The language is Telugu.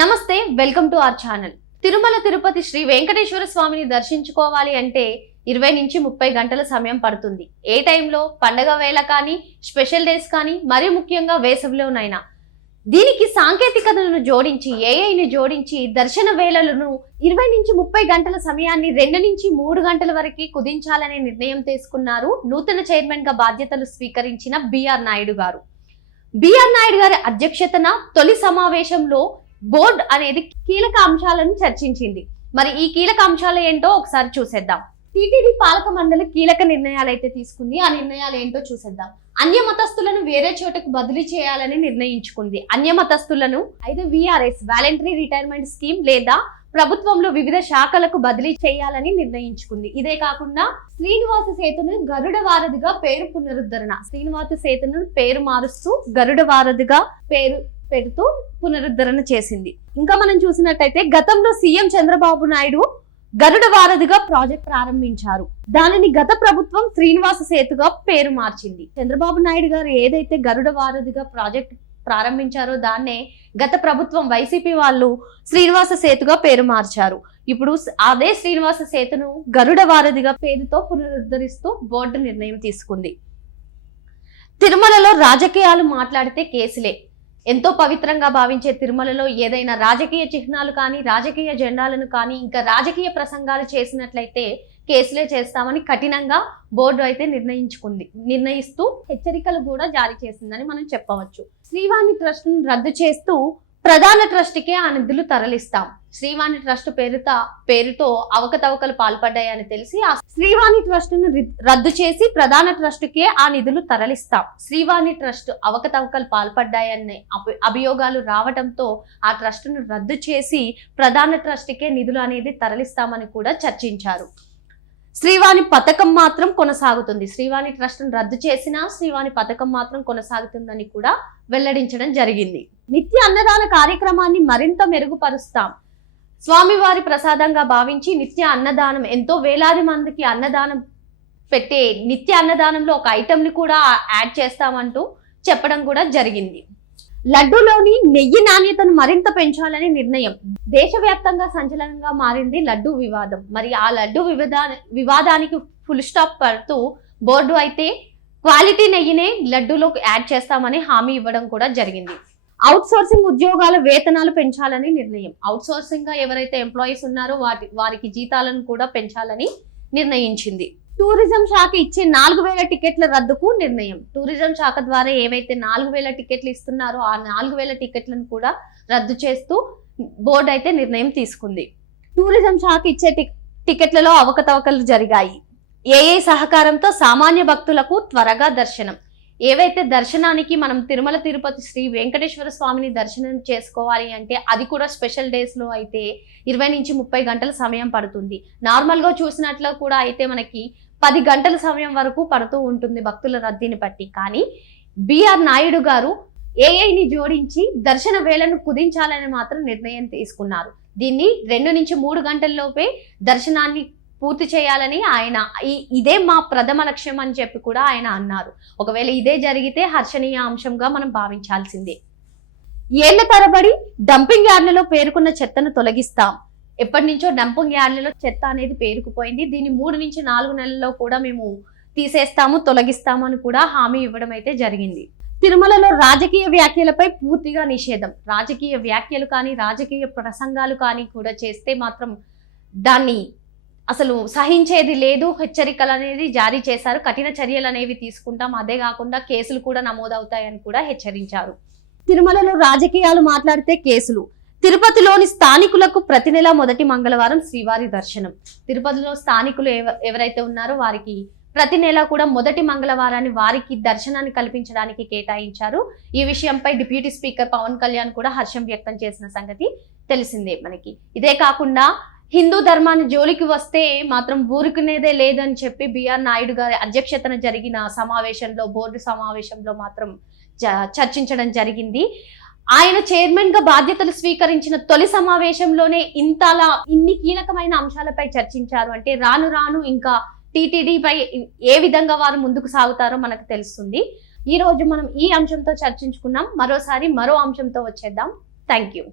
నమస్తే, welcome to our channel. Tirumala Tirupati Sri Venkateswara స్వామిని దర్శించుకోవాలి అంటే 20 నుంచి 30 గంటల సమయం పడుతుంది. ఏ టైంలో, పండగ వేళ కానీ, స్పెషల్ డేస్ కానీ, మరి ముఖ్యంగా వేసవిలోనైనా. దీనికి సాంకేతికతను జోడించి, ఏఐని జోడించి దర్శన వేళలను 20 నుంచి 30 గంటల సమయాన్ని 2 నుంచి 3 గంటల వరకు కుదించాలనే నిర్ణయం తీసుకున్నారు నూతన చైర్మన్ గా బాధ్యతలు స్వీకరించిన బిఆర్ నాయుడు గారు. బిఆర్ నాయుడు గారి అధ్యక్షతన తొలి సమావేశంలో బోర్డు అనేది కీలక అంశాలను చర్చించింది. మరి ఈ కీలక అంశాలు ఏంటో ఒకసారి చూసేద్దాం. టీటీడీ పాలక మండలి కీలక నిర్ణయాలు అయితే తీసుకుంది. ఆ నిర్ణయాలు ఏంటో చూసేద్దాం. అన్య మతస్థులను వేరే చోటకు బదిలీ చేయాలని నిర్ణయించుకుంది. అన్య మతస్థులను అయితే విఆర్ఎస్ వాలంటరీ రిటైర్మెంట్ స్కీమ్ లేదా ప్రభుత్వంలో వివిధ శాఖలకు బదిలీ చేయాలని నిర్ణయించుకుంది. ఇదే కాకుండా శ్రీనివాస సేతును గరుడ వారధిగా పేరు పునరుద్ధరణ, శ్రీనివాస సేతును పేరు మారుస్తూ గరుడ వారధిగా పెడుతూ పునరుద్ధరణ చేసింది. ఇంకా మనం చూసినట్టయితే గతంలో సీఎం చంద్రబాబు నాయుడు గరుడ వారధిగా ప్రాజెక్ట్ ప్రారంభించారు. దానిని గత ప్రభుత్వం శ్రీనివాస సేతుగా పేరు మార్చింది. చంద్రబాబు నాయుడు గారు ఏదైతే గరుడ వారధిగా ప్రాజెక్ట్ ప్రారంభించారో దాన్నే గత ప్రభుత్వం వైసీపీ వాళ్ళు శ్రీనివాస సేతుగా పేరు మార్చారు. ఇప్పుడు అదే శ్రీనివాస సేతును గరుడ వారధిగా పేరుతో పునరుద్ధరిస్తూ బోర్డు నిర్ణయం తీసుకుంది. తిరుమలలో రాజకీయాలు మాట్లాడితే కేసులే. ఎంతో పవిత్రంగా భావించే తిరుమలలో ఏదైనా రాజకీయ చిహ్నాలు కానీ, రాజకీయ జెండాలను కానీ, ఇంకా రాజకీయ చేసినట్లయితే కేసులే చేస్తామని కఠినంగా బోర్డు అయితే నిర్ణయిస్తూ హెచ్చరికలు కూడా జారీ చేసిందని మనం చెప్పవచ్చు. శ్రీవాణి ట్రస్ట్ ను రద్దు చేస్తూ ప్రధాన ట్రస్ట్కే ఆ నిధులు తరలిస్తాం. శ్రీవాణి ట్రస్ట్ పేరుతో అవకతవకలు పాల్పడ్డాయని తెలిసి ఆ శ్రీవాణి ట్రస్ట్ ను రద్దు చేసి ప్రధాన ట్రస్ట్కే ఆ నిధులు తరలిస్తాం. శ్రీవాణి ట్రస్ట్ అవకతవకలు పాల్పడ్డాయనే అభియోగాలు రావడంతో ఆ ట్రస్ట్ ను రద్దు చేసి ప్రధాన ట్రస్ట్కే నిధులు అనేది తరలిస్తామని కూడా చర్చించారు. శ్రీవాణి పథకం మాత్రం కొనసాగుతుంది. శ్రీవాణి ట్రస్ట్ ను రద్దు చేసినా శ్రీవాణి పథకం మాత్రం కొనసాగుతుందని కూడా వెల్లడించడం జరిగింది. నిత్య అన్నదాన కార్యక్రమాన్ని మరింత మెరుగుపరుస్తాం. స్వామివారి ప్రసాదంగా భావించి నిత్య అన్నదానం, ఎంతో వేలాది మందికి అన్నదానం పెట్టే నిత్య అన్నదానంలో ఒక ఐటమ్ ని కూడా యాడ్ చేస్తామంటూ చెప్పడం కూడా జరిగింది. లడ్డూలోని నెయ్యి నాణ్యతను మరింత పెంచాలని నిర్ణయం. దేశవ్యాప్తంగా సంచలనంగా మారింది లడ్డూ వివాదం. మరి ఆ లడ్డూ వివాదానికి ఫుల్ స్టాప్ పడుతూ బోర్డు అయితే క్వాలిటీ నెయ్యినే లడ్డూలో యాడ్ చేస్తామని హామీ ఇవ్వడం కూడా జరిగింది. అవుట్ సోర్సింగ్ ఉద్యోగాల వేతనాలు పెంచాలని నిర్ణయం. అవుట్ సోర్సింగ్ గా ఎవరైతే ఎంప్లాయీస్ ఉన్నారో వారికి జీతాలను కూడా పెంచాలని నిర్ణయించింది. టూరిజం శాఖ ఇచ్చే 4000 టికెట్ల రద్దుకు నిర్ణయం. టూరిజం శాఖ ద్వారా ఏవైతే 4000 టికెట్లు ఇస్తున్నారో ఆ 4000 టికెట్లను కూడా రద్దు చేస్తూ బోర్డు అయితే నిర్ణయం తీసుకుంది. టూరిజం శాఖ ఇచ్చే టికెట్లలో అవకతవకలు జరిగాయి. ఏఐ సహకారంతో సామాన్య భక్తులకు త్వరగా దర్శనం. ఏవైతే దర్శనానికి మనం తిరుమల తిరుపతి శ్రీ వెంకటేశ్వర స్వామిని దర్శనం చేసుకోవాలి అంటే అది కూడా స్పెషల్ డేస్ లో అయితే 20 నుంచి 30 గంటల సమయం పడుతుంది. నార్మల్ గా చూసినట్లు కూడా అయితే మనకి 10 గంటల సమయం వరకు పడుతూ ఉంటుంది భక్తుల రద్దీని బట్టి. కానీ బిఆర్ నాయుడు గారు ఏఐని జోడించి దర్శన వేళను కుదించాలని మాత్రం నిర్ణయం తీసుకున్నారు. దీన్ని 2 నుంచి 3 గంటల్లోపే దర్శనాన్ని పూర్తి చేయాలని ఆయన ఇదే మా ప్రథమ లక్ష్యం అని చెప్పి కూడా ఆయన అన్నారు. ఒకవేళ ఇదే జరిగితే హర్షణీయ అంశంగా మనం భావించాల్సిందే. ఏళ్ల తరబడి డంపింగ్ యార్డ్లలో పేరుకున్న చెత్తను తొలగిస్తాం. ఎప్పటి నుంచో డంపింగ్ యార్డ్లలో చెత్త అనేది పేరుకుపోయింది. దీన్ని 3 నుంచి 4 నెలల్లో కూడా మేము తీసేస్తాము, తొలగిస్తాము అని కూడా హామీ ఇవ్వడం అయితే జరిగింది. తిరుమలలో రాజకీయ వ్యాఖ్యలపై పూర్తిగా నిషేధం. రాజకీయ వ్యాఖ్యలు కానీ, రాజకీయ ప్రసంగాలు కానీ కూడా చేస్తే మాత్రం దాన్ని అసలు సహించేది లేదు. హెచ్చరికలు అనేది జారీ చేశారు. కఠిన చర్యలు అనేవి తీసుకుంటాం, అదే కాకుండా కేసులు కూడా నమోదవుతాయని కూడా హెచ్చరించారు. తిరుమలలో రాజకీయాలు మాట్లాడితే కేసులు. తిరుపతిలోని స్థానికులకు ప్రతి నెల మొదటి మంగళవారం శ్రీవారి దర్శనం. తిరుపతిలో స్థానికులు ఎవరైతే ఉన్నారో వారికి ప్రతి నెల కూడా మొదటి మంగళవారాన్ని వారికి దర్శనాన్ని కల్పించడానికి కేటాయించారు. ఈ విషయంపై డిప్యూటీ స్పీకర్ పవన్ కళ్యాణ్ కూడా హర్షం వ్యక్తం చేసిన సంగతి తెలిసిందే మనకి. ఇదే కాకుండా హిందూ ధర్మాన్ని జోలికి వస్తే మాత్రం ఊరుకునేదే లేదని చెప్పి బిఆర్ నాయుడు గారి అధ్యక్షతన జరిగిన సమావేశంలో, బోర్డు సమావేశంలో మాత్రం చర్చించడం జరిగింది. ఆయన చైర్మన్ గా బాధ్యతలు స్వీకరించిన తొలి సమావేశంలోనే ఇన్ని కీలకమైన అంశాలపై చర్చించారు అంటే రాను రాను ఇంకా టీటీడీపై ఏ విధంగా వారు ముందుకు సాగుతారో మనకు తెలుస్తుంది. ఈ రోజు మనం ఈ అంశంతో చర్చించుకున్నాం. మరోసారి మరో అంశంతో వచ్చేద్దాం. Thank you.